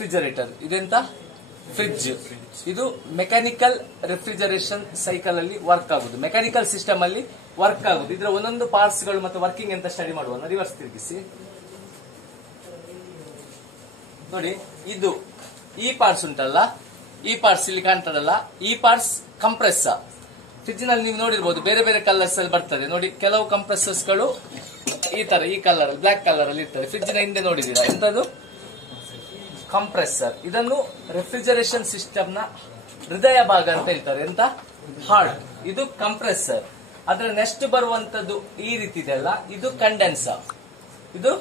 Refrigerator, ಇದೆಂತ fridge. ಇದು mechanical refrigeration cycle ಅಲ್ಲಿ ವರ್ಕ್ ಆಗುದು, ಮೆಕ್ಯಾನಿಕಲ್ ಸಿಸ್ಟಮ್ ಅಲ್ಲಿ ವರ್ಕ್ ಆಗುದು. ಇದರ ಒಂದೊಂದು ಪಾರ್ಟ್ಸ್ ಗಳು ಮತ್ತು ವರ್ಕಿಂಗ್ ಅಂತ ಸ್ಟಡಿ ಮಾಡುವ. ರಿವರ್ಸ್ ತಿರುಗಿಸಿ ನೋಡಿ. ಇದು ಈ ಪಾರ್ಟ್ಸ್ ಉಂಟಲ್ಲ, ಈ ಪಾರ್ಟ್ಸ್ ಇಲ್ಲಿ ಕಾಣ್ತದಲ್ಲ, ಈ ಪಾರ್ಟ್ಸ್ ಕಂಪ್ರೆಸರ್. ಫ್ರಿಡ್ಜ್ ನಲ್ಲಿ ನೀವು ನೋಡಿರ್ಬೋದು ಬೇರೆ ಬೇರೆ ಕಲರ್ಸ್ ಅಲ್ಲಿ ಬರ್ತದೆ ನೋಡಿ. ಕೆಲವು ಕಂಪ್ರೆಸರ್ಸ್ ಗಳು ಈ ತರ ಈ ಕಲರ್ ಬ್ಲಾಕ್ ಕಲರ್ ಅಲ್ಲಿ ಇರ್ತದೆ. ಫ್ರಿಡ್ಜ್ ನ ಹಿಂದೆ ನೋಡಿದೀರಾ ಎಂತದು? ಕಂಪ್ರೆಸರ್. ಇದನ್ನು ರೆಫ್ರಿಜರೇಷನ್ ಸಿಸ್ಟಮ್ ನ ಹೃದಯ ಭಾಗ ಅಂತ ಹೇಳ್ತಾರೆ. ಎಂತ? ಹಾರ್ಟ್. ಇದು ಕಂಪ್ರೆಸರ್. ಅದರ ನೆಕ್ಸ್ಟ್ ಬರುವಂತದ್ದು ಈ ರೀತಿ ಇದೆಲ್ಲ, ಇದು ಕಂಡೆನ್ಸರ್. ಇದು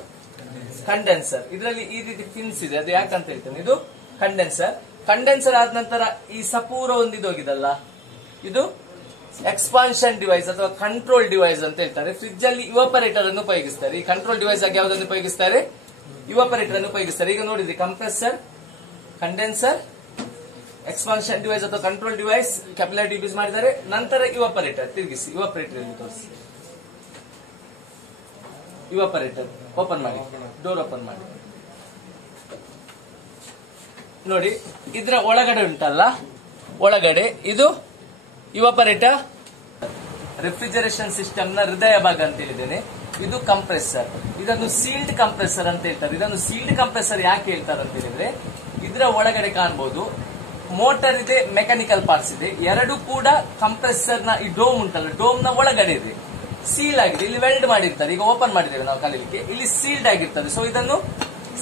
ಕಂಡೆನ್ಸರ್. ಇದರಲ್ಲಿ ಈ ರೀತಿ ಫಿನ್ಸ್ ಇದೆ, ಅದು ಯಾಕಂತ ಹೇಳ್ತೇನೆ. ಇದು ಕಂಡೆನ್ಸರ್. ಕಂಡೆನ್ಸರ್ ಆದ ನಂತರ ಈ ಸಪೂರ ಒಂದು ಇದೋಗಿದಲ್ಲ, ಇದು ಎಕ್ಸ್ಪಾನ್ಷನ್ ಡಿವೈಸ್ ಅಥವಾ ಕಂಟ್ರೋಲ್ ಡಿವೈಸ್ ಅಂತ ಹೇಳ್ತಾರೆ. ಫ್ರಿಡ್ಜ್ ಅಲ್ಲಿ ಇವಾಪರೇಟರ್ ಅನ್ನು ಉಪಯೋಗಿಸ್ತಾರೆ. ಈ ಕಂಟ್ರೋಲ್ ಡಿವೈಸ್ ಆಗಿ ಯಾವುದನ್ನು ಉಪಯೋಗಿಸ್ತಾರೆ? ಇವಾಪರೇಟರ್ ಅನ್ನು ಉಪಯೋಗಿಸ್ತಾರೆ. ಈಗ ನೋಡಿದ್ರಿ, ಕಂಪ್ರೆಸರ್, ಕಂಡೆನ್ಸರ್, ಎಕ್ಸ್ಪಾನ್ಷನ್ ಡಿವೈಸ್ ಅಥವಾ ಕಂಟ್ರೋಲ್ ಡಿವೈಸ್, ಕ್ಯಾಪಿಲರಿ ಯೂಸ್ ಮಾಡಿದ್ದಾರೆ. ನಂತರ ಇವಾಪರೇಟರ್. ತಿರುಗಿಸಿ, ಇವಾಪರೇಟರ್ ಎಂದು ತೋರಿಸಿ. ಇವಾಪರೇಟರ್ ಓಪನ್ ಮಾಡಿ, ಡೋರ್ ಓಪನ್ ಮಾಡಿ ನೋಡಿ. ಇದರ ಒಳಗಡೆ ಉಂಟಲ್ಲ, ಒಳಗಡೆ ಇದು ಇವಾಪರೇಟರ್. ರೆಫ್ರಿಜರೇಷನ್ ಸಿಸ್ಟಮ್ ನ ಹೃದಯ ಭಾಗ ಅಂತ ಹೇಳಿದ್ದೇನೆ. ಇದು ಕಂಪ್ರೆಸರ್. ಇದನ್ನು ಸೀಲ್ಡ್ ಕಂಪ್ರೆಸರ್ ಅಂತ ಹೇಳ್ತಾರೆ. ಇದನ್ನು ಸೀಲ್ಡ್ ಕಂಪ್ರೆಸರ್ ಯಾಕೆ ಹೇಳ್ತಾರೆ ಅಂತ ಹೇಳಿದ್ರೆ, ಇದರ ಒಳಗಡೆ ಕಾಣಬಹುದು ಮೋಟರ್ ಇದೆ, ಮೆಕ್ಯಾನಿಕಲ್ ಪಾರ್ಟ್ಸ್ ಇದೆ. ಎರಡು ಕೂಡ ಕಂಪ್ರೆಸರ್ ನ ಈ ಡೋಮ್ ಉಂಟಲ್ಲ, ಡೋಮ್ ನ ಒಳಗಡೆ ಇದೆ, ಸೀಲ್ ಆಗಿದೆ. ಇಲ್ಲಿ ವೆಲ್ಡ್ ಮಾಡಿರ್ತಾರೆ. ಈಗ ಓಪನ್ ಮಾಡಿದ್ದೇವೆ ನಾವು ಕಲೀಲಿಕ್ಕೆ, ಇಲ್ಲಿ ಸೀಲ್ಡ್ ಆಗಿರ್ತದೆ. ಸೊ ಇದನ್ನು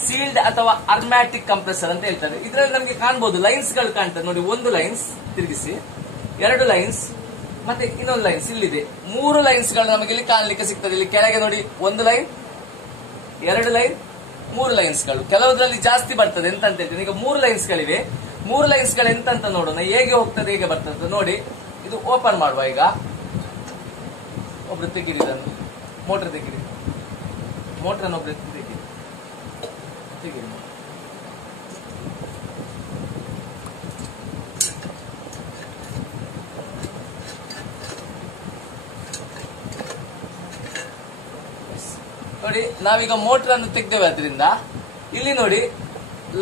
ಸೀಲ್ಡ್ ಅಥವಾ ಅರ್ಮ್ಯಾಟಿಕ್ ಕಂಪ್ರೆಸರ್ ಅಂತ ಹೇಳ್ತಾರೆ. ಇದರಲ್ಲಿ ನಮಗೆ ಕಾಣಬಹುದು ಲೈನ್ಸ್ ಗಳು ಕಾಣ್ತದೆ ನೋಡಿ. ಒಂದು ಲೈನ್ಸ್ ತಿರುಗಿಸಿ, ಎರಡು ಲೈನ್ಸ್, ಮತ್ತೆ ಇನ್ನೊಂದು ಲೈನ್ಸ್ ಇಲ್ಲಿದೆ. ಮೂರು ಲೈನ್ಸ್ ಗಳು ನಮಗೆ ಇಲ್ಲಿ ಕಾಣಲಿಕ್ಕೆ ಸಿಗ್ತದೆ. ಇಲ್ಲಿ ಕೆಳಗೆ ನೋಡಿ, ಒಂದು ಲೈನ್, ಎರಡು ಲೈನ್, ಮೂರು ಲೈನ್ಸ್ ಗಳು. ಕೆಲವುದ್ರಲ್ಲಿ ಜಾಸ್ತಿ ಬರ್ತದೆ. ಎಂತ ಅಂತ ಹೇಳ್ತೀನಿ, ಈಗ ಮೂರು ಲೈನ್ಸ್ ಗಳಿವೆ. ಮೂರು ಲೈನ್ಸ್ ಗಳು ಎಂತ ಅಂತ ನೋಡೋಣ, ಹೇಗೆ ಹೋಗ್ತದೆ, ಹೇಗೆ ಬರ್ತದೆ ನೋಡಿ. ಇದು ಓಪನ್ ಮಾಡುವ. ಈಗ ಒಬ್ರು ತೆಗಿರಿ, ಇದನ್ನು ಮೋಟರ್ ತೆಗಿರಿ, ಮೋಟರ್ ಒಬ್ರು ತೆಗಿರಿ. ನೋಡಿ, ನಾವೀಗ ಮೋಟರ್ ಅನ್ನು ತೆಗೆದೇವೆ. ಅದರಿಂದ ಇಲ್ಲಿ ನೋಡಿ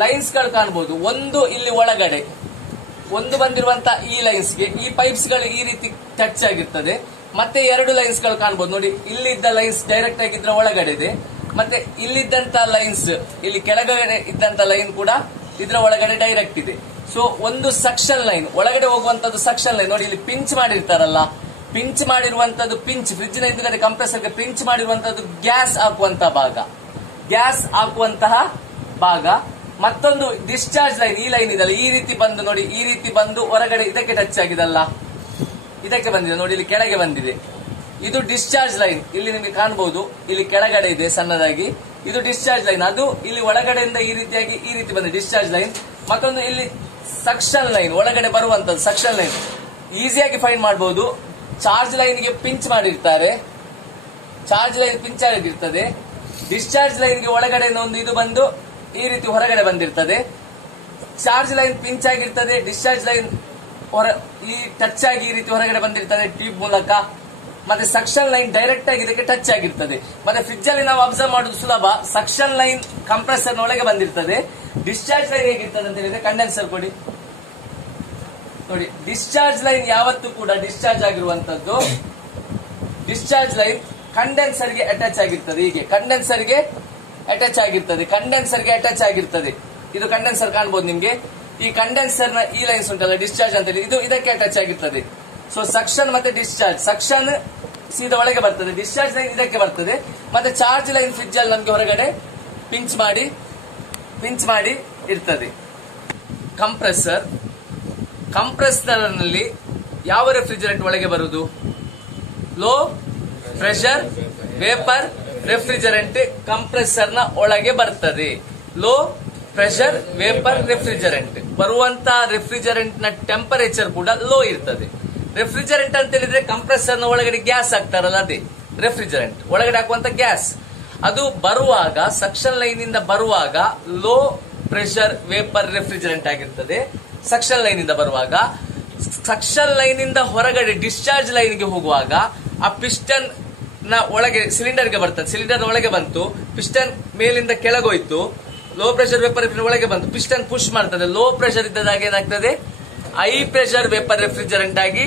ಲೈನ್ಸ್ ಗಳು ಕಾಣಬಹುದು. ಒಂದು ಇಲ್ಲಿ ಒಳಗಡೆ ಒಂದು ಬಂದಿರುವಂತಹ ಈ ಲೈನ್ಸ್ಗೆ ಈ ಪೈಪ್ಸ್ ಗಳು ಈ ರೀತಿ ಟಚ್ ಆಗಿರ್ತದೆ. ಮತ್ತೆ ಎರಡು ಲೈನ್ಸ್ ಗಳು ಕಾಣಬಹುದು ನೋಡಿ. ಇಲ್ಲಿದ್ದ ಲೈನ್ಸ್ ಡೈರೆಕ್ಟ್ ಆಗಿ ಇದ್ರ ಒಳಗಡೆ ಇದೆ. ಮತ್ತೆ ಇಲ್ಲಿದ್ದಂತ ಲೈನ್ಸ್, ಇಲ್ಲಿ ಕೆಳಗಡೆ ಇದ್ದಂತ ಲೈನ್ ಕೂಡ ಇದ್ರ ಒಳಗಡೆ ಡೈರೆಕ್ಟ್ ಇದೆ. ಸೊ ಒಂದು ಸಕ್ಷನ್ ಲೈನ್, ಒಳಗಡೆ ಹೋಗುವಂತದ್ದು ಸಕ್ಷನ್ ಲೈನ್ ನೋಡಿ. ಇಲ್ಲಿ ಪಿಂಚ್ ಮಾಡಿರ್ತಾರಲ್ಲ, ಪಿಂಚ್ ಮಾಡಿರುವಂತದ್ದು, ಪಿಂಚ್ ಫ್ರಿಡ್ಜ್ ನ ಹಿಂದ್ಗಡೆ ಕಂಪ್ರೆಸರ್ಗೆ ಪಿಂಚ್ ಮಾಡಿರುವಂತದ್ದು ಗ್ಯಾಸ್ ಹಾಕುವಂತಹ ಭಾಗ, ಗ್ಯಾಸ್ ಹಾಕುವಂತಹ ಭಾಗ. ಮತ್ತೊಂದು ಡಿಸ್ಚಾರ್ಜ್ ಲೈನ್, ಈ ಲೈನ್ ಇದಲ್ಲ, ಈ ರೀತಿ ಬಂದು ನೋಡಿ, ಈ ರೀತಿ ಬಂದು ಹೊರಗಡೆ ಇದಕ್ಕೆ ಟಚ್ ಆಗಿದಲ್ಲ, ಇದಕ್ಕೆ ಬಂದಿದೆ ನೋಡಿ, ಇಲ್ಲಿ ಕೆಳಗೆ ಬಂದಿದೆ. ಇದು ಡಿಸ್ಚಾರ್ಜ್ ಲೈನ್. ಇಲ್ಲಿ ನಿಮಗೆ ಕಾಣಬಹುದು, ಇಲ್ಲಿ ಕೆಳಗಡೆ ಇದೆ ಸಣ್ಣದಾಗಿ. ಇದು ಡಿಸ್ಚಾರ್ಜ್ ಲೈನ್. ಅದು ಇಲ್ಲಿ ಒಳಗಡೆಯಿಂದ ಈ ರೀತಿಯಾಗಿ ಈ ರೀತಿ ಬಂದಿದೆ, ಡಿಸ್ಚಾರ್ಜ್ ಲೈನ್. ಮತ್ತೊಂದು ಇಲ್ಲಿ ಸಕ್ಷನ್ ಲೈನ್, ಒಳಗಡೆ ಬರುವಂತದ್ದು ಸಕ್ಷನ್ ಲೈನ್. ಈಸಿಯಾಗಿ ಫೈಂಡ್ ಮಾಡಬಹುದು. ಚಾರ್ಜ್ ಲೈನ್ ಗೆ ಪಿಂಚ್ ಮಾಡಿರ್ತಾರೆ, ಚಾರ್ಜ್ ಲೈನ್ ಪಿಂಚ್ ಆಗಿರ್ತದೆ. ಡಿಸ್ಚಾರ್ಜ್ ಲೈನ್ ಗೆ ಒಳಗಡೆ ಒಂದು ಇದು ಬಂದು ಈ ರೀತಿ ಹೊರಗಡೆ ಬಂದಿರ್ತದೆ. ಚಾರ್ಜ್ ಲೈನ್ ಪಿಂಚ್ ಆಗಿರ್ತದೆ, ಡಿಸ್ಚಾರ್ಜ್ ಲೈನ್ ಈ ಟಚ್ ಆಗಿ ಈ ರೀತಿ ಹೊರಗಡೆ ಬಂದಿರ್ತದೆ ಟ್ಯೂಬ್ ಮೂಲಕ. ಮತ್ತೆ ಸಕ್ಷನ್ ಲೈನ್ ಡೈರೆಕ್ಟ್ ಆಗಿ ಇದಕ್ಕೆ ಟಚ್ ಆಗಿರ್ತದೆ. ಮತ್ತೆ ಫ್ರಿಡ್ಜ್ ಅಲ್ಲಿ ನಾವು ಅಬ್ಸರ್ವ್ ಮಾಡುದು ಸುಲಭ. ಸಕ್ಷನ್ ಲೈನ್ ಕಂಪ್ರೆಸರ್ ಒಳಗೆ ಬಂದಿರ್ತದೆ. ಡಿಸ್ಚಾರ್ಜ್ ಲೈನ್ ಹೇಗಿರ್ತದೆ ಅಂತ ಹೇಳಿದ್ರೆ, ಕಂಡೆನ್ಸರ್ ಕೊಡಿ ನೋಡಿ. ಡಿಸ್ಚಾರ್ಜ್ ಲೈನ್ ಯಾವತ್ತೂ ಕೂಡ ಡಿಸ್ಚಾರ್ಜ್ ಆಗಿರುವಂತದ್ದು, ಡಿಸ್ಚಾರ್ಜ್ ಲೈನ್ ಕಂಡೆನ್ಸರ್ ಗೆ ಅಟ್ಯಾಚ್ ಆಗಿರ್ತದೆ. ಹೀಗೆ ಕಂಡೆನ್ಸರ್ ಗೆ ಅಟ್ಯಾಚ್ ಆಗಿರ್ತದೆ, ಕಂಡೆನ್ಸರ್ ಗೆ ಅಟ್ಯಾಚ್ ಆಗಿರ್ತದೆ. ಇದು ಕಂಡೆನ್ಸರ್ ಕಾಣಬಹುದು ನಿಮ್ಗೆ. ಈ ಕಂಡೆನ್ಸರ್ ನ ಈ ಲೈನ್ಸ್ ಉಂಟಲ್ಲ, ಡಿಸ್ಚಾರ್ಜ್ ಅಂತ ಹೇಳಿ, ಇದು ಇದಕ್ಕೆ ಅಟ್ಯಾಚ್ ಆಗಿರ್ತದೆ. ಸೊ ಸಕ್ಷನ್ ಮತ್ತೆ ಡಿಸ್ಚಾರ್ಜ್, ಸಕ್ಷನ್ ಸೀದಾ ಒಳಗೆ ಬರ್ತದೆ, ಡಿಸ್ಚಾರ್ಜ್ ಲೈನ್ ಇದಕ್ಕೆ ಬರ್ತದೆ. ಮತ್ತೆ ಚಾರ್ಜ್ ಲೈನ್ ಫ್ರಿಡ್ಜ್ ಅಲ್ಲಿ ನಮ್ಗೆ ಹೊರಗಡೆ ಪಿಂಚ್ ಮಾಡಿ ಇರ್ತದೆ. ಕಂಪ್ರೆಸರ್, ಕಂಪ್ರೆಸರ್ ನಲ್ಲಿ ಯಾವ ರೆಫ್ರಿಜರೆಂಟ್ ಒಳಗೆ ಬರುವುದು? Low pressure vapour refrigerant compressor ನ ಒಳಗೆ ಬರ್ತದೆ. ಲೋ ಪ್ರೆಷರ್ ವೇಪರ್ ರೆಫ್ರಿಜರೆಂಟ್ ಬರುವಂತಹ ರೆಫ್ರಿಜರೆಂಟ್ ನ ಟೆಂಪರೇಚರ್ ಕೂಡ ಲೋ ಇರ್ತದೆ. ರೆಫ್ರಿಜರೆಂಟ್ ಅಂತ ಹೇಳಿದ್ರೆ ಕಂಪ್ರೆಸರ್ ನ ಒಳಗಡೆ ಗ್ಯಾಸ್ ಹಾಕ್ತಾರಲ್ಲ, ಅದೇ ರೆಫ್ರಿಜರೆಂಟ್. ಒಳಗಡೆ ಹಾಕುವಂತ ಗ್ಯಾಸ್ ಅದು ಬರುವಾಗ, ಸಕ್ಷನ್ ಲೈನ್ ಇಂದ ಬರುವಾಗ ಲೋ ಪ್ರೆಷರ್ ವೇಪರ್ ರೆಫ್ರಿಜರೆಂಟ್ ಆಗಿರ್ತದೆ. ಸಕ್ಷನ್ ಲೈನ್ ಇಂದ ಬರುವಾಗ, ಸಕ್ಷನ್ ಲೈನ್ ಇಂದ ಹೊರಗಡೆ ಡಿಸ್ಚಾರ್ಜ್ ಲೈನ್ ಗೆ ಹೋಗುವಾಗ ಆ ಪಿಸ್ಟನ್ ನ ಒಳಗೆ ಸಿಲಿಂಡರ್ ಗೆ ಬರ್ತದೆ. ಸಿಲಿಂಡರ್ ಒಳಗೆ ಬಂತು, ಪಿಸ್ಟನ್ ಮೇಲಿಂದ ಕೆಳಗೋಯ್ತು, ಲೋ ಪ್ರೆಷರ್ ವೇಪರ್ ರೆಫ್ರಿಜರೆಂಟ್ ಒಳಗೆ ಬಂತು, ಪಿಸ್ಟನ್ ಪುಷ್ ಮಾಡ್ತದೆ. ಲೋ ಪ್ರೆಷರ್ ಇದ್ದದಾಗ ಏನಾಗ್ತದೆ, ಹೈ ಪ್ರೆಷರ್ ವೇಪರ್ ರೆಫ್ರಿಜರೆಂಟ್ ಆಗಿ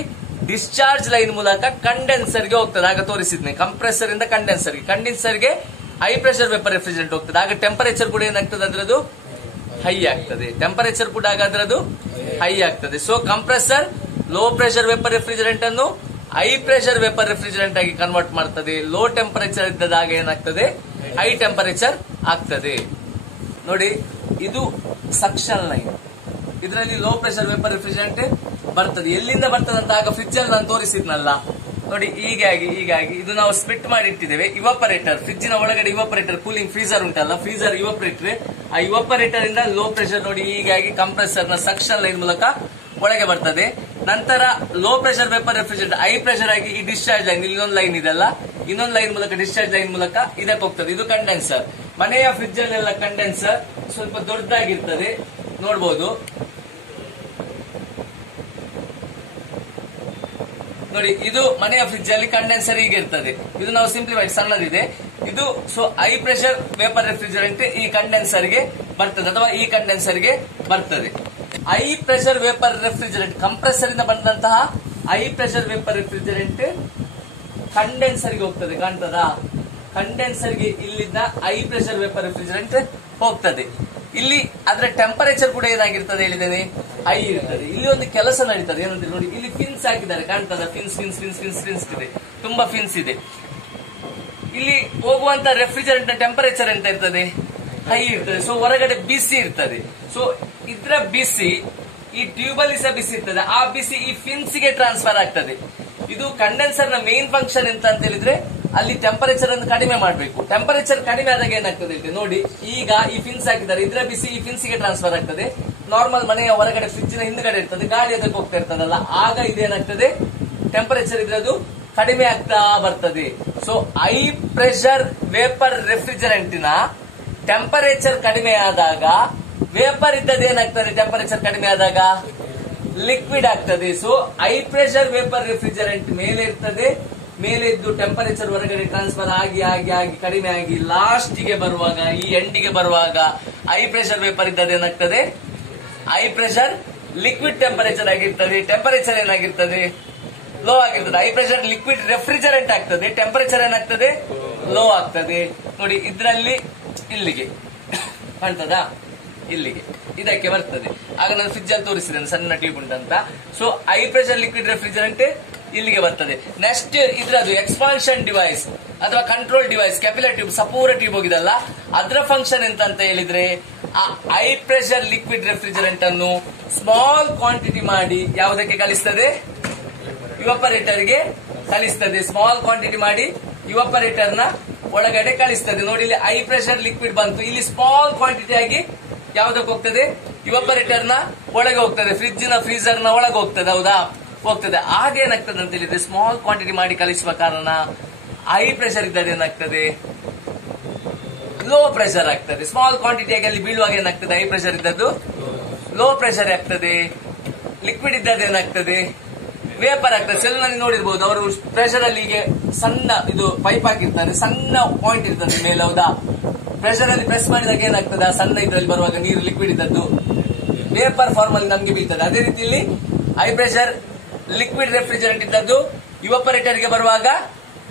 ಡಿಸ್ಚಾರ್ಜ್ ಲೈನ್ ಮೂಲಕ ಕಂಡೆನ್ಸರ್ ಗೆ ಹೋಗ್ತದೆ. ಆಗ ತೋರಿಸಿದ್ನೆ, ಕಂಪ್ರೆಸರ್ ಇಂದ ಕಂಡೆನ್ಸರ್ ಗೆ ಹೈ ಪ್ರೆಷರ್ ವೇಪರ್ ರೆಫ್ರಿಜರೆಂಟ್ ಹೋಗ್ತದೆ. ಆಗ ಟೆಂಪರೇಚರ್ ಕೂಡ ಏನಾಗ್ತದೆ, ಅದರದ್ದು ಹೈ ಆಗ್ತದೆ. ಟೆಂಪರೇಚರ್ ಕೂಡ ಆಗ ಅದರದ್ದು ಹೈ ಆಗ್ತದೆ. So compressor low pressure vapour refrigerant ಅನ್ನು ಹೈ ಪ್ರೆಷರ್ ವೇಪರ್ ರೆಫ್ರಿಜರೆಂಟ್ ಆಗಿ ಕನ್ವರ್ಟ್ ಮಾಡ್ತದೆ. ಲೋ ಟೆಂಪರೇಚರ್ ಇದ್ದದಾಗ ಏನಾಗ್ತದೆ, ಹೈ ಟೆಂಪರೇಚರ್ ಆಗ್ತದೆ. ನೋಡಿ, ಇದು ಸಕ್ಷನ್ ಲೈನ್, ಇದರಲ್ಲಿ ಲೋ ಪ್ರೆಷರ್ ವೇಪರ್ ರೆಫ್ರಿಜರೆಂಟ್ ಬರ್ತದೆ. ಎಲ್ಲಿಂದ ಬರ್ತದೆ ಅಂತ ಆಗ ಫ್ರಿಡ್ಜ್ ಅಲ್ಲಿ ನಾನು ತೋರಿಸಿದ್ನಲ್ಲ ನೋಡಿ. ಹೀಗಾಗಿ ಇದು ನಾವು ಸ್ಪ್ಲಿಟ್ ಮಾಡಿ ಇಟ್ಟಿದ್ದೇವೆ. ಇವಾಪರೇಟರ್, ಫ್ರಿಡ್ಜ್ ನ ಒಳಗಡೆ ಇವಾಪರೇಟರ್, ಕೂಲಿಂಗ್ ಫ್ರೀಜರ್ ಉಂಟಲ್ಲ, ಫ್ರೀಜರ್ ಇವಾಪರೇಟರ್, ಆ ಇವಾಪರೇಟರ್ ಇಂದ ಲೋ ಪ್ರೆಷರ್ ನೋಡಿ ಹೀಗಾಗಿ ಕಂಪ್ರೆಸರ್ ನ ಸಕ್ಷನ್ ಲೈನ್ ಮೂಲಕ ಒಳಗೆ ಬರ್ತದೆ. ನಂತರ low pressure vapour refrigerant high pressure ಆಗಿ ಈ ಡಿಸ್ಚಾರ್ಜ್ ಲೈನ್, ಇನ್ನೊಂದು ಲೈನ್ ಇದೆಲ್ಲ, ಇನ್ನೊಂದು ಲೈನ್ ಮೂಲಕ ಡಿಸ್ಚಾರ್ಜ್ ಲೈನ್ ಮೂಲಕ ಇದಕ್ಕೆ ಹೋಗ್ತದೆ. ಇದು ಕಂಡೆನ್ಸರ್. ಮನೆಯ ಫ್ರಿಡ್ಜ್ ಅಲ್ಲೆಲ್ಲ ಕಂಡೆನ್ಸರ್ ಸ್ವಲ್ಪ ದೊಡ್ಡದಾಗಿರ್ತದೆ, ನೋಡಬಹುದು ನೋಡಿ. ಇದು ಮನೆಯ ಫ್ರಿಡ್ಜ್ ಅಲ್ಲಿ ಕಂಡೆನ್ಸರ್ ಹೀಗೆ ಇರ್ತದೆ. ಇದು ನಾವು ಸಿಂಪ್ಲಿಫೈಡ್ ಸಣ್ಣದಿದೆ. ಇದು so high pressure vapour refrigerant ಈ ಕಂಡೆನ್ಸರ್ ಗೆ ಬರ್ತದೆ, ಅಥವಾ ಈ ಕಂಡೆನ್ಸರ್ ಗೆ ಬರ್ತದೆ. High pressure vapour refrigerant compressor ಇಂದ ಬಂದಂತಹ high pressure vapour refrigerant condenser ಗೆ ಹೋಗ್ತದೆ. ಕಾಣ್ತದ, ಕಂಡೆನ್ಸರ್ ಗೆ ಇಲ್ಲಿಂದ ಹೈ ಪ್ರೆಷರ್ ವೇಪರ್ ರೆಫ್ರಿಜರೆಂಟ್ ಹೋಗ್ತದೆ. ಇಲ್ಲಿ ಅದರ ಟೆಂಪರೇಚರ್ ಕೂಡ ಏನಾಗಿರ್ತದೆ ಹೇಳಿದ್ದೇನೆ, ಹೈ ಇರ್ತದೆ. ಇಲ್ಲಿ ಒಂದು ಕೆಲಸ ನಡೀತದೆ, ಏನಂತ ನೋಡಿ, ಇಲ್ಲಿ ಫಿನ್ಸ್ ಹಾಕಿದ್ದಾರೆ, ಕಾಣ್ತದ, ಫಿನ್ಸ್ ಇದೆ, ತುಂಬಾ ಫಿನ್ಸ್ ಇದೆ. ಇಲ್ಲಿ ಹೋಗುವಂತ ರೆಫ್ರಿಜರೆಂಟ್ ನ ಟೆಂಪರೇಚರ್ ಎಂತ ಇರ್ತದೆ, ಹೈ ಇರ್ತದೆ. ಸೊ ಹೊರಗಡೆ ಬಿಸಿ ಇರ್ತದೆ. ಸೊ ಇದರ ಬಿಸಿ ಈ ಟ್ಯೂಬಲ್ ಸಹ ಬಿಸಿ ಇರ್ತದೆ. ಆ ಬಿಸಿ ಈ ಫಿನ್ಸ್ ಗೆ ಟ್ರಾನ್ಸ್ಫರ್ ಆಗ್ತದೆ. ಇದು ಕಂಡೆನ್ಸರ್ ನ ಮೇನ್ ಫಂಕ್ಷನ್ ಎಂತ ಅಂತ ಹೇಳಿದ್ರೆ, ಅಲ್ಲಿ ಟೆಂಪರೇಚರ್ ಅನ್ನು ಕಡಿಮೆ ಮಾಡಬೇಕು. ಟೆಂಪರೇಚರ್ ಕಡಿಮೆ ಆದಾಗ ಏನಾಗ್ತದೆ ನೋಡಿ, ಈಗ ಈ ಫಿನ್ಸ್ ಹಾಕಿದ್ದಾರೆ, ಇದರ ಬಿಸಿ ಈ ಫಿನ್ಸ್ ಗೆ ಟ್ರಾನ್ಸ್ಫರ್ ಆಗ್ತದೆ. ನಾರ್ಮಲ್ ಮನೆಯ ಹೊರಗಡೆ ಫ್ರಿಡ್ಜ್ ನ ಹಿಂದ್ಗಡೆ ಇರ್ತದೆ, ಗಾಳಿ ಅದಕ್ಕೆ ಹೋಗ್ತಾ ಇರ್ತದಲ್ಲ, ಆಗ ಇದೇನಾಗ್ತದೆ, ಟೆಂಪರೇಚರ್ ಇದ್ರದ್ದು ಕಡಿಮೆ ಆಗ್ತಾ ಬರ್ತದೆ. ಸೊ ಹೈ ಪ್ರೆಷರ್ ವೇಪರ್ ರೆಫ್ರಿಜರೆಂಟಿನ ಟೆಂಪರೇಚರ್ ಕಡಿಮೆ ಆದಾಗ ವೇಪರ್ ಇದ್ದದ್ದು ಏನಾಗ್ತದೆ, ಟೆಂಪರೇಚರ್ ಕಡಿಮೆ ಆದಾಗ ಲಿಕ್ವಿಡ್ ಆಗ್ತದೆ. So high pressure vapour refrigerant ಮೇಲೆ ಇರ್ತದೆ, ಮೇಲೆ ಇದ್ದು ಟೆಂಪರೇಚರ್ ಹೊರಗಡೆ ಟ್ರಾನ್ಸ್ಫರ್ ಆಗಿ ಆಗಿ ಆಗಿ ಕಡಿಮೆ ಆಗಿ ಲಾಸ್ಟ್ ಗೆ ಬರುವಾಗ, ಈ ಎಂಡಿಗೆ ಬರುವಾಗ ಹೈ ಪ್ರೆಷರ್ ವೇಪರ್ ಇದ್ದದ್ದು ಏನಾಗ್ತದೆ, ಹೈ ಪ್ರೆಷರ್ ಲಿಕ್ವಿಡ್ ಟೆಂಪರೇಚರ್ ಆಗಿರ್ತದೆ. ಟೆಂಪರೇಚರ್ ಏನಾಗಿರ್ತದೆ, ಲೋ ಆಗಿರ್ತದೆ. ಹೈ ಪ್ರೆಷರ್ ಲಿಕ್ವಿಡ್ ರೆಫ್ರಿಜರೆಂಟ್ ಆಗ್ತದೆ, ಟೆಂಪರೇಚರ್ ಏನಾಗ್ತದೆ, ಲೋ ಆಗ್ತದೆ. ನೋಡಿ, ಇದರಲ್ಲಿ ಇಲ್ಲಿಗೆ ಕಾಣ್ತದಾ, ಇಲ್ಲಿಗೆ ಇದಕ್ಕೆ ಬರ್ತದೆ. ಆಗ ನಾನು ಫ್ರಿಡ್ಜ್ ಅಲ್ಲಿ ತೋರಿಸಿದ್ದೇನೆ ಸಣ್ಣ ಟ್ಯೂಬ್ ಉಂಟಂತ. So high pressure liquid refrigerant ಇಲ್ಲಿಗೆ ಬರ್ತದೆ. ನೆಕ್ಸ್ಟ್ ಇದ್ರದ್ದು ಎಕ್ಸ್ಪಾನ್ಷನ್ ಡಿವೈಸ್ ಅಥವಾ ಕಂಟ್ರೋಲ್ ಡಿವೈಸ್, ಕ್ಯಾಪಿಲರ್ ಟ್ಯೂಬ್, ಸಪೂರ ಟ್ಯೂಬ್ ಹೋಗಿದಲ್ಲ, ಅದರ ಫಂಕ್ಷನ್ ಎಂತ ಅಂತ ಹೇಳಿದ್ರೆ, ಆ ಹೈ ಪ್ರೆಷರ್ ಲಿಕ್ವಿಡ್ ರೆಫ್ರಿಜರೆಂಟ್ ಅನ್ನು ಸ್ಮಾಲ್ ಕ್ವಾಂಟಿಟಿ ಮಾಡಿ ಯಾವುದಕ್ಕೆ ಕಲಿಸ್ತದೆ, ಇವಾಪರೇಟರ್ ಗೆ ಕಲಿಸ್ತದೆ. ಸ್ಮಾಲ್ ಕ್ವಾಂಟಿಟಿ ಮಾಡಿ ಇವಾಪರೇಟರ್ ನ ಒಳಗಡೆ ಕಳಿಸ್ತದೆ. ನೋಡಿ, ಇಲ್ಲಿ ಹೈ ಪ್ರೆಷರ್ ಲಿಕ್ವಿಡ್ ಬಂತು, ಇಲ್ಲಿ ಸ್ಮಾಲ್ ಕ್ವಾಂಟಿಟಿ ಆಗಿ ಯಾವ್ದಕ್ಕೆ ಹೋಗ್ತದೆ, ಇವಾಪರೇಟರ್ ನ ಒಳಗೆ ಹೋಗ್ತದೆ, ಫ್ರಿಡ್ಜ್ ನ ಫ್ರೀಜರ್ ನ ಒಳಗೆ ಹೋಗ್ತದೆ, ಹೌದಾ, ಹೋಗ್ತದೆ. ಆಗ ಏನಾಗ್ತದೆ ಅಂತ ಹೇಳಿದ್ರೆ, ಸ್ಮಾಲ್ ಕ್ವಾಂಟಿಟಿ ಮಾಡಿ ಕಲಿಸುವ ಕಾರಣ ಹೈ ಪ್ರೆಷರ್ ಇದ್ದರೆ ಏನಾಗ್ತದೆ, ಲೋ ಪ್ರೆಷರ್ ಆಗ್ತದೆ. ಸ್ಮಾಲ್ ಕ್ವಾಂಟಿಟಿಯಾಗಿ ಅಲ್ಲಿ ಬೀಳುವಾಗ ಏನಾಗ್ತದೆ, ಹೈ ಪ್ರೆಷರ್ ಇದ್ದದ್ದು ಲೋ ಪ್ರೆಷರ್ ಆಗ್ತದೆ. ಲಿಕ್ವಿಡ್ ಇದ್ದದ್ದು ಏನಾಗ್ತದೆ, ವೇಪರ್ ಆಗ್ತದೆ. ಸೆಲ್ ನಲ್ಲಿ ನೋಡಿರ್ಬಹುದು, ಅವರು ಪ್ರೆಷರ್ ಅಲ್ಲಿ ಹೀಗೆ ಸಣ್ಣ ಇದು ಪೈಪ್ ಹಾಕಿರ್ತಾರೆ, ಸಣ್ಣ ಪಾಯಿಂಟ್ ಇರ್ತದೆ ಮೇಲೆ, ಹೌದಾ. ಪ್ರೆಷರ್ ಅಲ್ಲಿ ಪ್ರೆಸ್ ಮಾಡಿದಾಗ ಏನಾಗ್ತದೆ, ಆ ಸಣ್ಣ ಇದರಲ್ಲಿ ಬರುವಾಗ ನೀರು ಲಿಕ್ವಿಡ್ ಇದ್ದದ್ದು ವೇಪರ್ ಫಾರ್ಮ್ ಅಲ್ಲಿ ನಮಗೆ ಬೀಳ್ತದೆ. ಅದೇ ರೀತಿಯಲ್ಲಿ ಹೈ ಪ್ರೆಷರ್ ಲಿಕ್ವಿಡ್ ರೆಫ್ರಿಜರೆಂಟ್ ಇದ್ದದ್ದು ಇವಾಪರೇಟರ್ ಗೆ ಬರುವಾಗ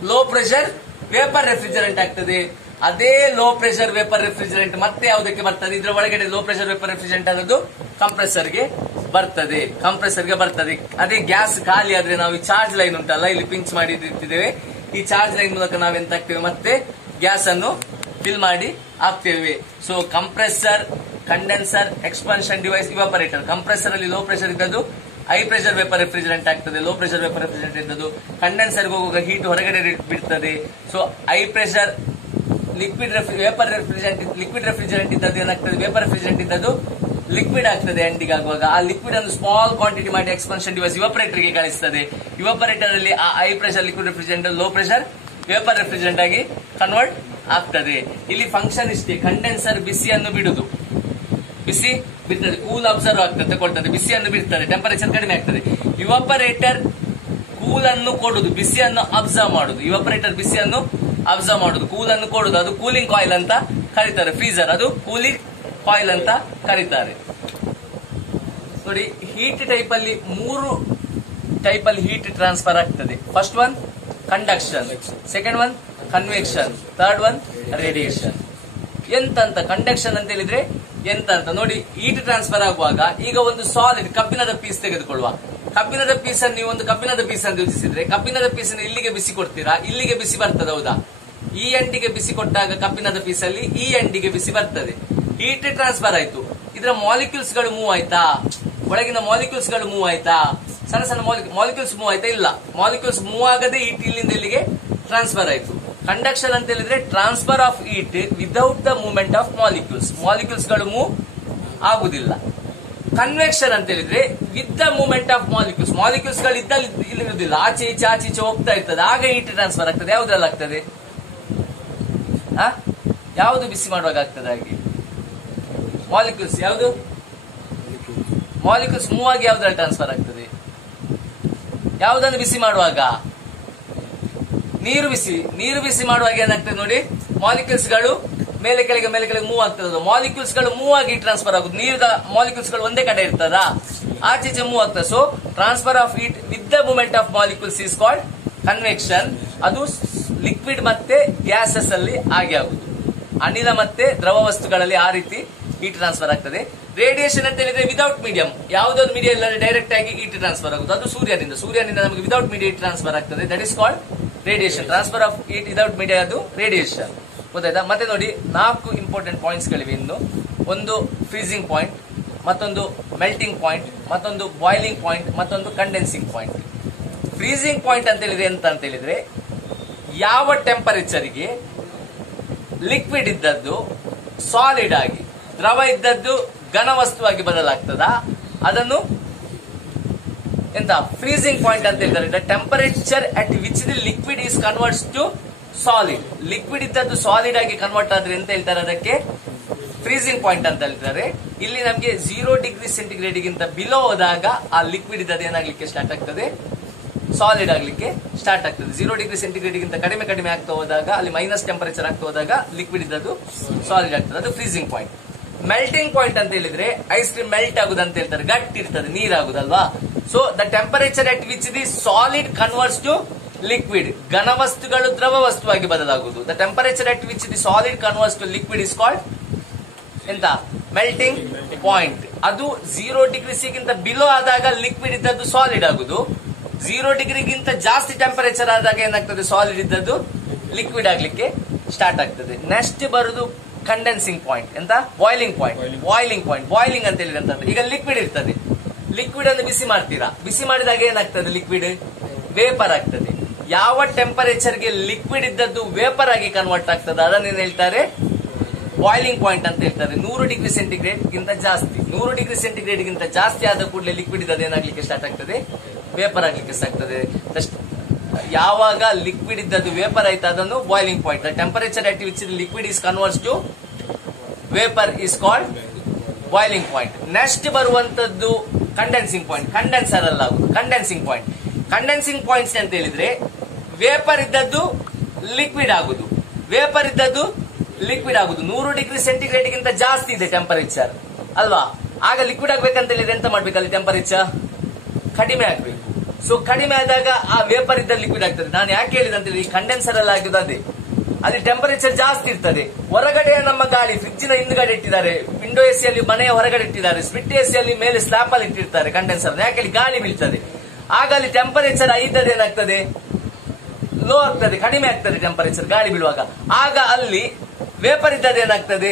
ಲೋ ಪ್ರೆಷರ್ ವೇಪರ್ ರೆಫ್ರಿಜರೆಂಟ್ ಆಗ್ತದೆ. ಅದೇ ಲೋ ಪ್ರೆಷರ್ ವೇಪರ್ ರೆಫ್ರಿಜರೆಂಟ್ ಮತ್ತೆ ಯಾವುದಕ್ಕೆ ಬರ್ತದೆ, ಇದರ ಒಳಗಡೆ ಲೋ ಪ್ರೆಷರ್ ವೇಪರ್ ರೆಫ್ರಿಜರೆಂಟ್ ಆದದ್ದು ಕಂಪ್ರೆಸರ್ ಗೆ ಬರ್ತದೆ. ಅದೇ ಗ್ಯಾಸ್ ಖಾಲಿ ಆದ್ರೆ ನಾವು ಈ ಚಾರ್ಜ್ ಲೈನ್ ಉಂಟಲ್ಲ, ಇಲ್ಲಿ ಪಿಂಚ್ ಮಾಡಿ ಇಟ್ಟಿದ್ದೇವೆ, ಈ ಚಾರ್ಜ್ ಲೈನ್ ಮೂಲಕ ನಾವೆಂತ ಆಗ್ತೇವೆ, ಮತ್ತೆ ಗ್ಯಾಸ್ ಅನ್ನು ಫಿಲ್ ಮಾಡಿ ಹಾಕ್ತೇವೆ. So compressor, condenser, expansion device, evaporator. Compressor ಅಲ್ಲಿ ಲೋ ಪ್ರೆಷರ್ ಇದ್ದದ್ದು ಹೈ ಪ್ರೆಷರ್ ವೇಪರ್ ರೆಫ್ರಿಜರೆಂಟ್ ಆಗ್ತದೆ, ಲೋ ಪ್ರೆಷರ್ ವೇಪರ್ ರೆಫ್ರಿಜರೆಂಟ್ ಇದ್ದದ್ದು ಕಂಡೆನ್ಸರ್ ಹೋಗುವಾಗ ಹೀಟ್ ಹೊರಗಡೆ ಬಿಡ್ತದೆ. So high pressure liquid vapour refrigerant ಇದ್ದದ್ದು ಏನಾಗ್ತದೆ, ವೇಪರ್ ರೆಫ್ರಿಜರೆಂಟ್ ಇದ್ದದ್ದು ಲಿಕ್ವಿಡ್ ಆಗ್ತದೆ ಎಂಡಿಗೆ ಆಗುವಾಗ. ಆ ಲಿಕ್ವಿಡ್ ಅನ್ನು ಸ್ಮಾಲ್ ಕ್ವಾಂಟಿಟಿ ಮಾಡಿ ಎಕ್ಸ್ಪಾನ್ಷನ್ ಡಿವೈಸ್ ಇವಾಪರೇಟರ್ ಗೆ ಕಳಿಸ್ತದೆ. ಇವಾಪರೇಟರ್ ಅಲ್ಲಿ ಆ high pressure liquid refrigerant low pressure vapour refrigerant ಆಗಿ ಕನ್ವರ್ಟ್ ಆಗ್ತದೆ. ಇಲ್ಲಿ ಫಂಕ್ಷನ್ ಇಷ್ಟೇ, ಕಂಡೆನ್ಸರ್ ಬಿಸಿಯನ್ನು ಬಿಡುದು, ಬಿಸಿ ಬಿಡ್ತದೆ, ಕೂಲ್ ಅಬ್ಸರ್ವ್ ಆಗ್ತದೆ, ತಗೊಳ್ತದೆ, ಬಿಸಿಯನ್ನು ಬಿಡ್ತದೆ, ಟೆಂಪರೇಚರ್ ಕಡಿಮೆ ಆಗ್ತದೆ. ಇವಾಪರೇಟರ್ ಕೂಲ್ ಅನ್ನು ಕೊಡುದು, ಬಿಸಿಯನ್ನು ಅಬ್ಸರ್ವ್ ಮಾಡುದು. ಇವಾಪರೇಟರ್ ಬಿಸಿಯನ್ನು ಅಬ್ಸರ್ವ್ ಮಾಡುದು, ಕೂಲ್ ಅನ್ನು ಕೊಡುದು, ಅದು ಕೂಲಿಂಗ್ ಕಾಯಿಲ್ ಅಂತ ಕರೀತಾರೆ. ಫ್ರೀಜರ್ ಅದು ಕೂಲಿಂಗ್ ಕಾಯಿಲ್ ಅಂತ ಕರೀತಾರೆ. ನೋಡಿ, ಹೀಟ್ ಟೈಪ್ ಅಲ್ಲಿ 3 ಟೈಪ್ ಅಲ್ಲಿ ಹೀಟ್ ಟ್ರಾನ್ಸ್ಫರ್ ಆಗ್ತದೆ. First one conduction, second one convection, third one radiation. ಎಂತಂತ ಕಂಡಕ್ಷನ್ ಅಂತ ಹೇಳಿದ್ರೆ ಎಂತ ಅಂತ ನೋಡಿ. ಹೀಟ್ ಟ್ರಾನ್ಸ್ಫರ್ ಆಗುವಾಗ ಈಗ ಒಂದು ಸಾಲಿಡ್ ಕಬ್ಬಿಣದ ಪೀಸ್ ತೆಗೆದುಕೊಳ್ಳುವ. ಕಬ್ಬಿಣದ ಪೀಸ್ ಅನ್ನು ನೀವು ಒಂದು ಕಬ್ಬಿಣದ ಪೀಸ್ ಅಂತ ಯೋಚಿಸಿದ್ರೆ, ಕಬ್ಬಿಣದ ಪೀಸ್ ಅನ್ನು ಇಲ್ಲಿಗೆ ಬಿಸಿ ಕೊಡ್ತೀರಾ, ಇಲ್ಲಿಗೆ ಬಿಸಿ ಬರ್ತದೆ, ಹೌದಾ? ಈ ಎಂಡಿಗೆ ಬಿಸಿ ಕೊಟ್ಟಾಗ ಕಬ್ಬಿಣದ ಪೀಸ್ ಅಲ್ಲಿ ಈ ಎಂಡಿಗೆ ಬಿಸಿ ಬರ್ತದೆ. ಹೀಟ್ ಟ್ರಾನ್ಸ್ಫರ್ ಆಯ್ತು. ಇದರ ಮಾಲಿಕ್ಯೂಲ್ಸ್ ಗಳು ಮೂವ್ ಆಯ್ತಾ? ಒಳಗಿನ ಮಾಲಿಕ್ಯೂಲ್ಸ್ ಗಳು ಮೂವ್ ಆಯ್ತಾ? ಸಣ್ಣ ಸಣ್ಣ ಮಾಲಿಕ್ಯೂಲ್ಸ್ ಮೂವ್ ಆಯ್ತಾ? ಇಲ್ಲ, ಮಾಲಿಕ್ಯೂಲ್ಸ್ ಮೂವ್ ಆಗದೆ ಹೀಟ್ ಇಲ್ಲಿಂದ ಇಲ್ಲಿಗೆ ಟ್ರಾನ್ಸ್ಫರ್ ಆಯ್ತು. ಕಂಡಕ್ಷನ್ ಅಂತ ಹೇಳಿದ್ರೆ transfer of heat without the movement of molecules. Molecules ಗಳು ಮೂವ್ ಆಗುದಿಲ್ಲ. ಕನ್ವೆಕ್ಷನ್ ಅಂತ ಹೇಳಿದ್ರೆ with the movement of molecules. Molecules ಗಳು ಇಲ್ಲಿ ಇರುವುದಿಲ್ಲ, ಆಚೆ ಈಚೆ ಹೋಗ್ತಾ ಇರ್ತದೆ, ಆಗ ಹೀಟ್ ಟ್ರಾನ್ಸ್ಫರ್ ಆಗ್ತದೆ. ಯಾವ್ದ್ರಲ್ಲಿ ಆಗ್ತದೆ? ಯಾವುದು ಬಿಸಿ ಮಾಡುವಾಗ ಆಗ್ತದೆ ಹಾಗೆ? ಮಾಲಿಕ್ಯೂಲ್ಸ್. ಯಾವುದು? ಮಾಲಿಕ್ಯೂಲ್ಸ್ ಮೂವ್ ಆಗಿ ಯಾವ್ದ್ರಲ್ಲಿ ಟ್ರಾನ್ಸ್ಫರ್ ಆಗ್ತದೆ? ಯಾವುದನ್ನು ಬಿಸಿ ಮಾಡುವಾಗ? ನೀರು ಬಿಸಿ ಮಾಡುವಾಗ ಏನಾಗ್ತದೆ ನೋಡಿ, ಮಾಲಿಕ್ಯೂಲ್ಸ್ ಗಳು ಮೇಲೆ ಕೆಳಗೆ ಮೂವ್ ಆಗ್ತದೆ. ಮಾಲಿಕ್ಯೂಲ್ಸ್ ಗಳು ಮೂವ್ ಆಗಿ ಟ್ರಾನ್ಸ್ಫರ್ ಆಗುದು. ನೀರಿನ ಮಾಲಿಕ್ಯೂಲ್ಸ್ ಗಳು ಒಂದೇ ಕಡೆ ಇರ್ತದ, ಆಚೆ ಮೂವ್ ಆಗ್ತದೆ. So transfer of heat with the movement of molecules is called convection. ಅದು ಲಿಕ್ವಿಡ್ ಮತ್ತೆ ಗ್ಯಾಸಸ್ ಅಲ್ಲಿ ಆಗಿ ಆಗುದು. ಅನಿಲ ಮತ್ತೆ ದ್ರವ ವಸ್ತುಗಳಲ್ಲಿ ಆ ರೀತಿ ಹೀಟ್ ಟ್ರಾನ್ಸ್ಫರ್ ಆಗ್ತದೆ. ರೇಡಿಯೇಷನ್ ಅಂತ ಹೇಳಿದ್ರೆ ವಿದೌಟ್ ಮೀಡಿಯಂ, ಯಾವುದೊಂದು ಮೀಡಿಯಂ ಇಲ್ಲದೆ ಡೈರೆಕ್ಟ್ ಆಗಿ ಹೀಟ್ ಟ್ರಾನ್ಸ್ಫರ್ ಆಗುದು. ಅದು ಸೂರ್ಯನಿಂದ ನಮಗೆ ವಿದೌಟ್ ಮೀಡಿಯಾ ಹೀಟ್ ಟ್ರಾನ್ಸ್ಫರ್ ಆಗ್ತದೆ. That is called radiation. Transfer of heat without media, ಅದು ರೇಡಿಯೇಷನ್. ಗೊತ್ತಾಯ್ತಾ? ಮತ್ತೆ ನೋಡಿ, 4 ಇಂಪಾರ್ಟೆಂಟ್ ಪಾಯಿಂಟ್ಸ್ ಗಳಿವೆ ಇನ್ನು. ಒಂದು ಫ್ರೀಸಿಂಗ್ ಪಾಯಿಂಟ್, ಮತ್ತೊಂದು ಮೆಲ್ಟಿಂಗ್ ಪಾಯಿಂಟ್, ಮತ್ತೊಂದು ಬಾಯ್ಲಿಂಗ್ ಪಾಯಿಂಟ್, ಮತ್ತೊಂದು ಕಂಡೆನ್ಸಿಂಗ್ ಪಾಯಿಂಟ್. ಫ್ರೀಸಿಂಗ್ ಪಾಯಿಂಟ್ ಅಂತ ಹೇಳಿದ್ರೆ ಎಂತ ಅಂತ ಹೇಳಿದ್ರೆ, ಯಾವ ಟೆಂಪರೇಚರ್ಗೆ ಲಿಕ್ವಿಡ್ ಇದ್ದದ್ದು ಸಾಲಿಡ್ ಆಗಿ, ದ್ರವ ಇದ್ದದ್ದು ಘನ ವಸ್ತುವಾಗಿ ಬದಲಾಗ್ತದ, ಅದನ್ನು ಎಂತ ಫ್ರೀಸಿಂಗ್ ಪಾಯಿಂಟ್ ಅಂತ ಹೇಳ್ತಾರೆ. The temperature at which the liquid is converts to solid. Liquid ಇದ್ದದ್ದು ಸಾಲಿಡ್ ಆಗಿ ಕನ್ವರ್ಟ್ ಆದ್ರೆ ಎಂತ ಹೇಳ್ತಾರೆ? ಅದಕ್ಕೆ ಫ್ರೀಸಿಂಗ್ ಪಾಯಿಂಟ್ ಅಂತ ಹೇಳ್ತಾರೆ. ಇಲ್ಲಿ ನಮಗೆ 0 ಡಿಗ್ರಿ ಸೆಂಟಿಗ್ರೇಡ್ ಗಿಂತ ಬಿಲೋ ಹೋದಾಗ ಆ ಲಿಕ್ವಿಡ್ ಇದ್ದದ್ದು ಏನಾಗ್ಲಿಕ್ಕೆ ಸ್ಟಾರ್ಟ್ ಆಗ್ತದೆ? ಸಾಲಿಡ್ ಆಗ್ಲಿಕ್ಕೆ ಸ್ಟಾರ್ಟ್ ಆಗ್ತದೆ. 0 ಡಿಗ್ರಿ ಸೆಂಟಿಗ್ರೇಡ್ ಗಿಂತ ಕಡಿಮೆ ಆಗ್ತಾ ಹೋದಾಗ, ಅಲ್ಲಿ ಮೈನಸ್ ಟೆಂಪರೇಚರ್ ಆಗ್ತಾ ಹೋದಾಗ ಲಿಕ್ವಿಡ್ ಇದ್ದದ್ದು ಸಾಲಿಡ್ ಆಗ್ತದೆ. ಅದು ಫ್ರೀಸಿಂಗ್ ಪಾಯಿಂಟ್. ಮೆಲ್ಟಿಂಗ್ ಪಾಯಿಂಟ್ ಅಂತ ಹೇಳಿದ್ರೆ ಐಸ್ ಕ್ರೀಮ್ ಮೆಲ್ಟ್ ಆಗುದು ಅಂತ ಹೇಳ್ತಾರೆ, ಗಟ್ಟಿ ಇರ್ತದೆ, ನೀರಾಗುದಲ್ವಾ? So the temperature at which the solid converts to liquid. ಘನ ವಸ್ತುಗಳು ದ್ರವ ವಸ್ತುವಾಗಿ ಬದಲಾಗುವುದು. The temperature at which the solid converts to liquid is called ಎಂತ? Melting point. ಅದು 0 ಡಿಗ್ರಿ ಸಿ ಗಿಂತ ಬಿಲೋ ಆದಾಗ ಲಿಕ್ವಿಡ್ ಇದ್ದದ್ದು ಸಾಲಿಡ್ ಆಗುದು. 0 ಡಿಗ್ರಿಗಿಂತ ಜಾಸ್ತಿ ಟೆಂಪರೇಚರ್ ಆದಾಗ ಏನಾಗ್ತದೆ? ಸಾಲಿಡ್ ಇದ್ದದ್ದು ಲಿಕ್ವಿಡ್ ಆಗ್ಲಿಕ್ಕೆ ಸ್ಟಾರ್ಟ್ ಆಗ್ತದೆ. ನೆಕ್ಸ್ಟ್ ಬರುದು ಕಂಡೆನ್ಸಿಂಗ್ ಪಾಯಿಂಟ್. ಎಂತ? Boiling point. ಬಾಯ್ಲಿಂಗ್ ಅಂತ ಹೇಳಿದ್ರೆ ಅಂತಂದ್ರೆ, ಈಗ ಲಿಕ್ವಿಡ್ ಇರ್ತದೆ, ಲಿಕ್ವಿಡ್ ಅನ್ನು ಬಿಸಿ ಮಾಡ್ತೀರಾ, ಬಿಸಿ ಮಾಡಿದಾಗ ಏನಾಗ್ತದೆ? ಲಿಕ್ವಿಡ್ ವೇಪರ್ ಆಗ್ತದೆ. ಯಾವ ಟೆಂಪರೇಚರ್ಗೆ ಲಿಕ್ವಿಡ್ ಇದ್ದದ್ದು ವೇಪರ್ ಆಗಿ ಕನ್ವರ್ಟ್ ಆಗ್ತದೆ ಅದನ್ನೇನು ಹೇಳ್ತಾರೆ? ಬಾಯ್ಲಿಂಗ್ ಪಾಯಿಂಟ್ ಅಂತ ಹೇಳ್ತಾರೆ. 100 ಡಿಗ್ರಿ ಸೆಂಟಿಗ್ರೇಡ್ ಗಿಂತ ಜಾಸ್ತಿ. 100 ಡಿಗ್ರಿ ಸೆಂಟಿಗ್ರೇಡ್ ಗಿಂತ ಜಾಸ್ತಿ ಆದ ಕೂಡಲೇ ಲಿಕ್ವಿಡ್ ಇದ್ದದ್ದು ಏನಾಗ್ಲಿಕ್ಕೆ ಸ್ಟಾರ್ಟ್ ಆಗ್ತದೆ? ವೇಪರ್ ಆಗ್ಲಿಕ್ಕೆ ಸ್ಟಾರ್ಟ್ ಆಗ್ತದೆ. ಯಾವಾಗ ಲಿಕ್ವಿಡ್ ಇದ್ದದ್ದು ವೇಪರ್ ಆಯ್ತು ಅದನ್ನು boiling point. Temperature at which liquid is converts to vapour is called boiling point. Next ಬರುವಂತದ್ದು ಕಂಡೆನ್ಸಿಂಗ್ ಪಾಯಿಂಟ್. ಕಂಡೆನ್ಸರ್ ಅಲ್ಲ, ಕಂಡೆನ್ಸಿಂಗ್ ಪಾಯಿಂಟ್. ಕಂಡೆನ್ಸಿಂಗ್ ಪಾಯಿಂಟ್ಸ್ ಅಂತ ಹೇಳಿದ್ರೆ ವೇಪರ್ ಇದ್ದದ್ದು ಲಿಕ್ವಿಡ್ ಆಗುದು, 100 ಡಿಗ್ರಿ ಸೆಂಟಿಗ್ರೇಡ್ ಗಿಂತ ಜಾಸ್ತಿ ಇದೆ ಟೆಂಪರೇಚರ್ ಅಲ್ವಾ? ಆಗ ಲಿಕ್ವಿಡ್ ಆಗ್ಬೇಕಂತ ಹೇಳಿದ್ರೆ ಎಂತ ಮಾಡ್ಬೇಕು? ಅಲ್ಲಿ ಟೆಂಪರೇಚರ್ ಕಡಿಮೆ ಆಗ್ಬೇಕು. ಸೊ ಕಡಿಮೆ ಆದಾಗ ಆ ವೇಪರ್ ಇದ್ದ ಲಿಕ್ವಿಡ್ ಆಗ್ತದೆ. ನಾನು ಯಾಕೆ ಹೇಳಿದೆ ಅಂತ ಹೇಳಿ, ಕಂಡೆನ್ಸರ್ ಅಲ್ಲಿ ಆಗುದು ಅದೇ. ಅಲ್ಲಿ ಟೆಂಪರೇಚರ್ ಜಾಸ್ತಿ ಇರ್ತದೆ. ಹೊರಗಡೆ ನಮ್ಮ ಗಾಳಿ ಫ್ರಿಡ್ಜಿನ ಹಿಂದ್ಗಡೆ ಇಟ್ಟಿದ್ದಾರೆ, ವಿಂಡೋ ಎಸಿ ಅಲ್ಲಿ ಮನೆಯ ಹೊರಗಡೆ ಇಟ್ಟಿದ್ದಾರೆ, ಸ್ಪ್ಲಿಟ್ ಎಸಿ ಅಲ್ಲಿ ಮೇಲೆ ಸ್ಲಾಪ್ ಅಲ್ಲಿ ಇಟ್ಟಿರ್ತಾರೆ ಕಂಡೆನ್ಸರ್. ಯಾಕೆ? ಅಲ್ಲಿ ಗಾಳಿ ಬೀಳ್ತದೆ. ಆಗ ಅಲ್ಲಿ ಟೆಂಪರೇಚರ್ ಇದ್ದದ್ದು ಏನಾಗ್ತದೆ? ಲೋ ಆಗ್ತದೆ, ಕಡಿಮೆ ಆಗ್ತದೆ ಟೆಂಪರೇಚರ್ ಗಾಳಿ ಬೀಳುವಾಗ. ಆಗ ಅಲ್ಲಿ ವೇಪರ್ ಇದ್ದದ್ದು ಏನಾಗ್ತದೆ?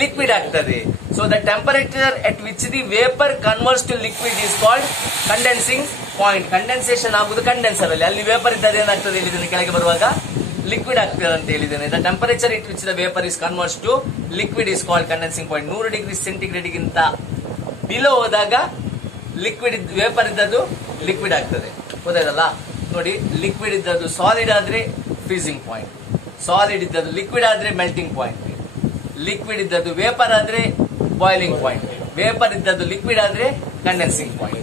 ಲಿಕ್ವಿಡ್ ಆಗ್ತದೆ. So the temperature at which the vapour converts to liquid is called condensing point. Condensation ಆಗುದು ಕಂಡೆನ್ಸರ್ ಅಲ್ಲಿ. ಅಲ್ಲಿ ವೇಪರ್ ಇದ್ದದ್ದು ಏನಾಗ್ತದೆ ಹೇಳಿದ್ದೇನೆ, ಕೆಳಗೆ ಬರುವಾಗ ಲಿಕ್ವಿಡ್ ಆಗ್ತದೆ ಅಂತ ಹೇಳಿದ್ದೇನೆ. The temperature at which the vapour is converts to liquid is called condensing point. 100 degree centigrade ಗಿಂತ ಬಿಲೋ ಹೋದಾಗ ಲಿಕ್ವಿಡ್ ವೇಪರ್ ಇದ್ದದ್ದು ಲಿಕ್ವಿಡ್ ಆಗ್ತದೆ. ಗೊತ್ತಾಯ್ತಲ್ಲ? ನೋಡಿ, ಲಿಕ್ವಿಡ್ ಇದ್ದದ್ದು ಸಾಲಿಡ್ ಆದ್ರೆ ಫ್ರೀಸಿಂಗ್ ಪಾಯಿಂಟ್, ಸಾಲಿಡ್ ಇದ್ದದ್ದು ಲಿಕ್ವಿಡ್ ಆದ್ರೆ ಮೆಲ್ಟಿಂಗ್ ಪಾಯಿಂಟ್, ಲಿಕ್ವಿಡ್ ಇದ್ದದ್ದು ವೇಪರ್ ಆದ್ರೆ ಬಾಯ್ಲಿಂಗ್ ಪಾಯಿಂಟ್, ವೇಪರ್ ಇದ್ದದ್ದು ಲಿಕ್ವಿಡ್ ಆದ್ರೆ ಕಂಡೆನ್ಸಿಂಗ್ ಪಾಯಿಂಟ್.